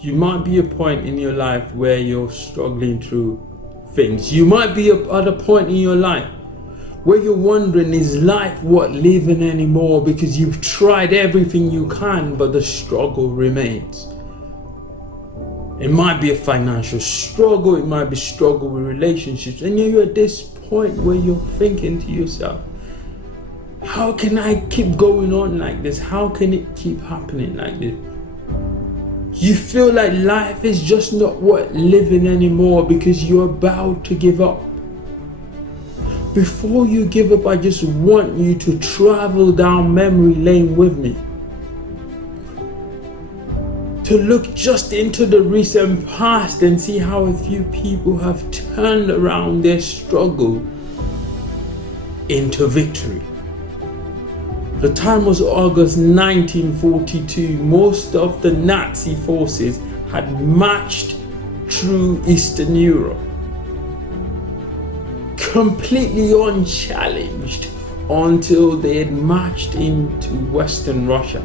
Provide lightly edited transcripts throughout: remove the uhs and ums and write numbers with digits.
You might be a point in your life where you're struggling through things. You might be at a point in your life where you're wondering, is life worth living anymore? Because you've tried everything you can, but the struggle remains. It might be a financial struggle, it might be struggle with relationships, and you're at this point where you're thinking to yourself, how can I keep going on like this? How can it keep happening like this? You feel like life is just not worth living anymore because you're about to give up. Before you give up, I just want you to travel down memory lane with me. To look just into the recent past and see how a few people have turned around their struggle into victory. The time was August 1942. Most of the Nazi forces had marched through Eastern Europe, completely unchallenged, until they had marched into Western Russia.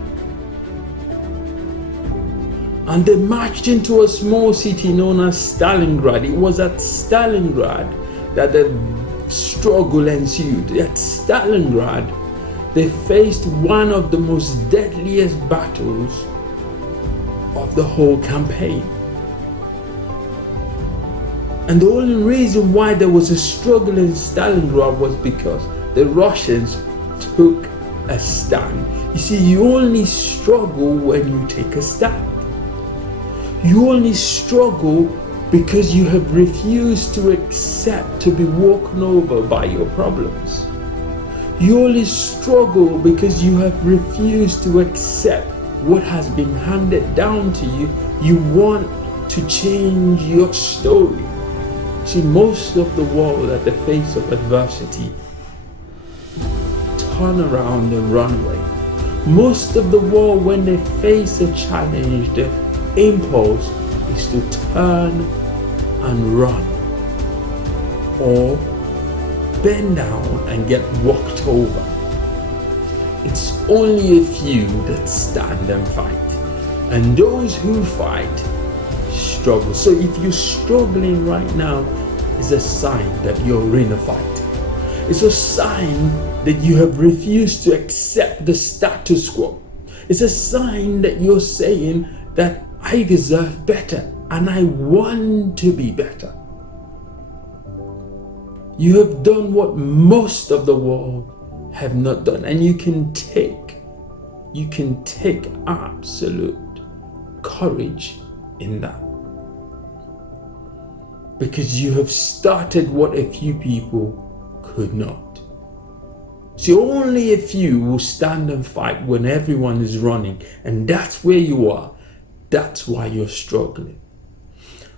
And they marched into a small city known as Stalingrad. It was at Stalingrad that the struggle ensued. At Stalingrad, they faced one of the most deadliest battles of the whole campaign. And the only reason why there was a struggle in Stalingrad was because the Russians took a stand. You see, you only struggle when you take a stand. You only struggle because you have refused to accept to be walked over by your problems. You only struggle because you have refused to accept what has been handed down to you. You want to change your story. See, most of the world at the face of adversity turn around and run away. Most of the world, when they face a challenge, the impulse is to turn and run, or bend down and get walked over. It's only a few that stand and fight, and those who fight struggle. So if you're struggling right now, it's a sign that you're in a fight. It's a sign that you have refused to accept the status quo. It's a sign that you're saying that I deserve better and I want to be better. You have done what most of the world have not done, and you can take absolute courage in that, because you have started what a few people could not. See, only a few will stand and fight when everyone is running, and that's where you are. That's why you're struggling.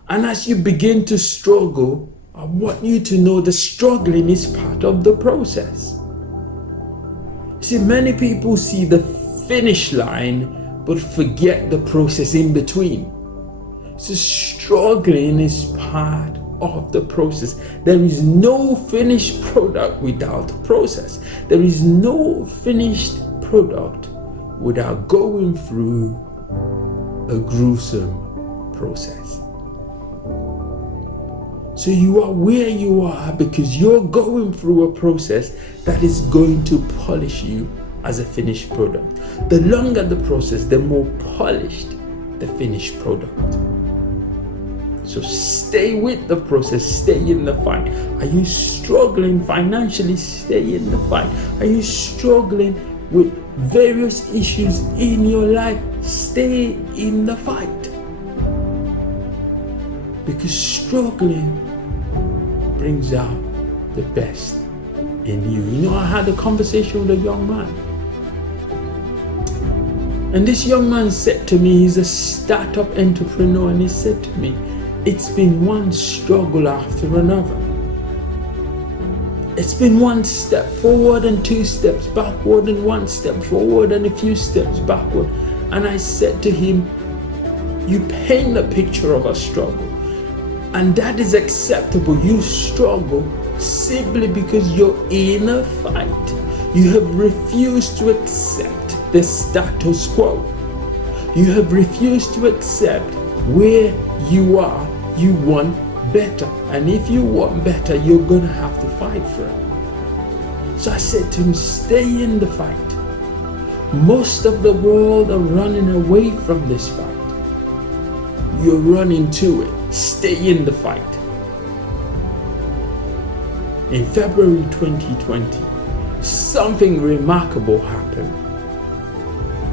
And as you begin to struggle, I want you to know the struggling is part of the process. See, many people see the finish line but forget the process in between. So struggling is part of the process. There is no finished product without the process. There is no finished product without going through a gruesome process. So you are where you are because you're going through a process that is going to polish you as a finished product. The longer the process, the more polished the finished product. So stay with the process, stay in the fight. Are you struggling financially? Stay in the fight. Are you struggling with various issues in your life? Stay in the fight. Because struggling brings out the best in you. You know, I had a conversation with a young man. And this young man said to me, he's a startup entrepreneur, and he said to me, it's been one struggle after another. It's been one step forward and two steps backward, and one step forward and a few steps backward. And I said to him, you paint a picture of a struggle, and that is acceptable. You struggle simply because you're in a fight. You have refused to accept the status quo. You have refused to accept Where you are, you want better. And if you want better, you're going to have to fight for it. So I said to him, stay in the fight. Most of the world are running away from this fight. You're running to it. Stay in the fight. In February 2020, something remarkable happened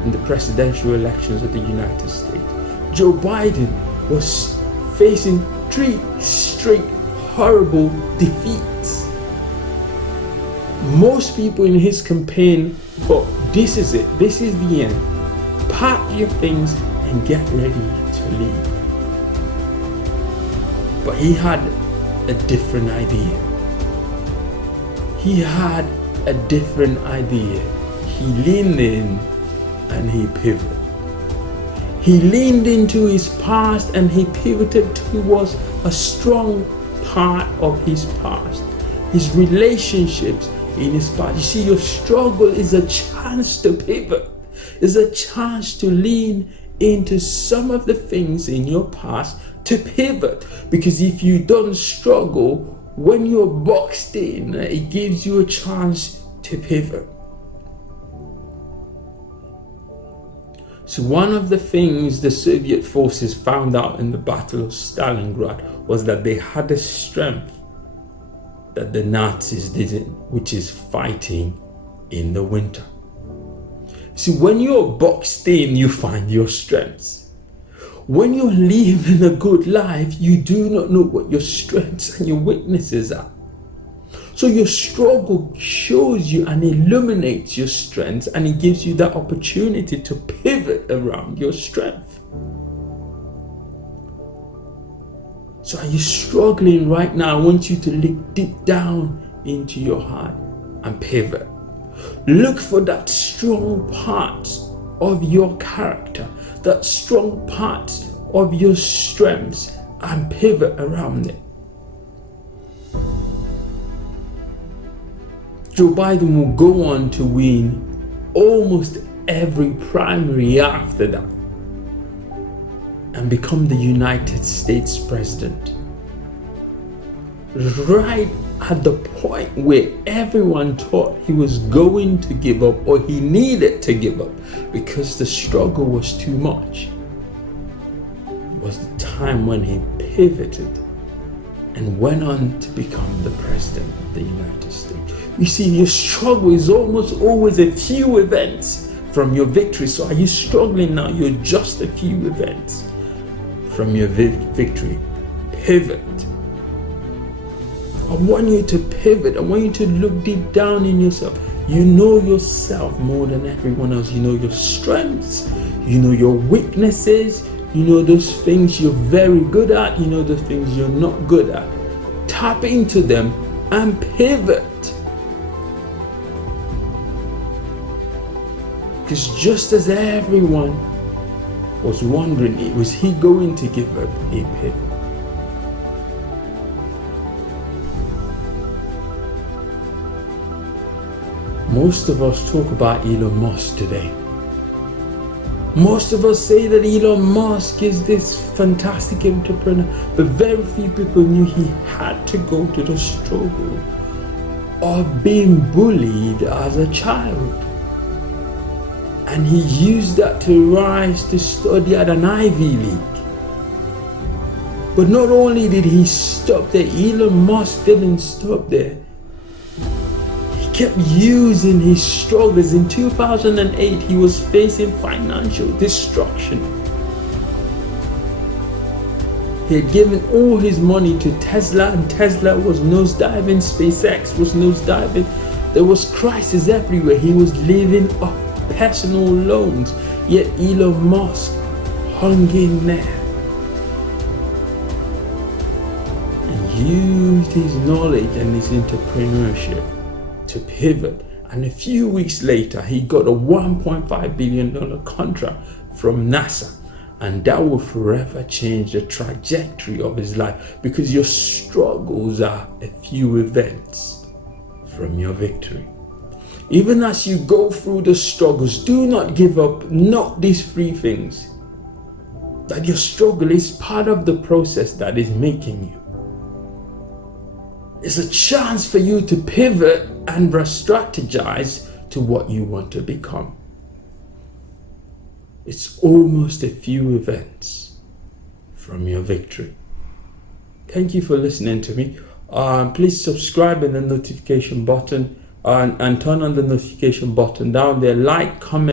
in the presidential elections of the United States. Joe Biden was facing 3 straight horrible defeats. Most people in his campaign thought, this is it, this is the end. Pack your things and get ready to leave. But he had a different idea. He had a different idea. He leaned in and he pivoted. He leaned into his past and he pivoted towards a strong part of his past, his relationships in his past. You see, your struggle is a chance to pivot, is a chance to lean into some of the things in your past to pivot. Because if you don't struggle, when you're boxed in, it gives you a chance to pivot. So one of the things the Soviet forces found out in the Battle of Stalingrad was that they had a strength that the Nazis didn't, which is fighting in the winter. See, when you're boxed in, you find your strengths. When you're living a good life, you do not know what your strengths and your weaknesses are. So your struggle shows you and illuminates your strengths, and it gives you that opportunity to pivot around your strength. So are you struggling right now? I want you to look deep down into your heart and pivot. Look for that strong part of your character, that strong part of your strengths, and pivot around it. Joe Biden will go on to win almost every primary after that and become the United States president. Right at the point where everyone thought he was going to give up, or he needed to give up because the struggle was too much, was the time when he pivoted and went on to become the president of the United States. You see, your struggle is almost always a few events from your victory. So are you struggling now? You're just a few events from your victory. Pivot. I want you to pivot. I want you to look deep down in yourself. You know yourself more than everyone else. You know your strengths. You know your weaknesses. You know those things you're very good at. You know the things you're not good at. Tap into them and pivot. Because just as everyone was wondering, was he going to give up? He pivoted. Most of us talk about Elon Musk today. Most of us say that Elon Musk is this fantastic entrepreneur, but very few people knew he had to go to the struggle of being bullied as a child. And he used that to rise to study at an Ivy League. But not only did he stop there, Elon Musk didn't stop there. He kept using his struggles. In 2008, he was facing financial destruction. He had given all his money to Tesla, and Tesla was nosediving. SpaceX was nosediving. There was crisis everywhere. He was living off personal loans, yet Elon Musk hung in there and used his knowledge and his entrepreneurship to pivot. And a few weeks later, he got a $1.5 billion contract from NASA, and that will forever change the trajectory of his life, because your struggles are a few events from your victory. Even as you go through the struggles, do not give up. Note these 3 things. That your struggle is part of the process that is making you. It's a chance for you to pivot and strategize to what you want to become. It's almost a few events from your victory. Thank you for listening to me. Please subscribe and the notification button and turn on the notification button down there. Like, comment.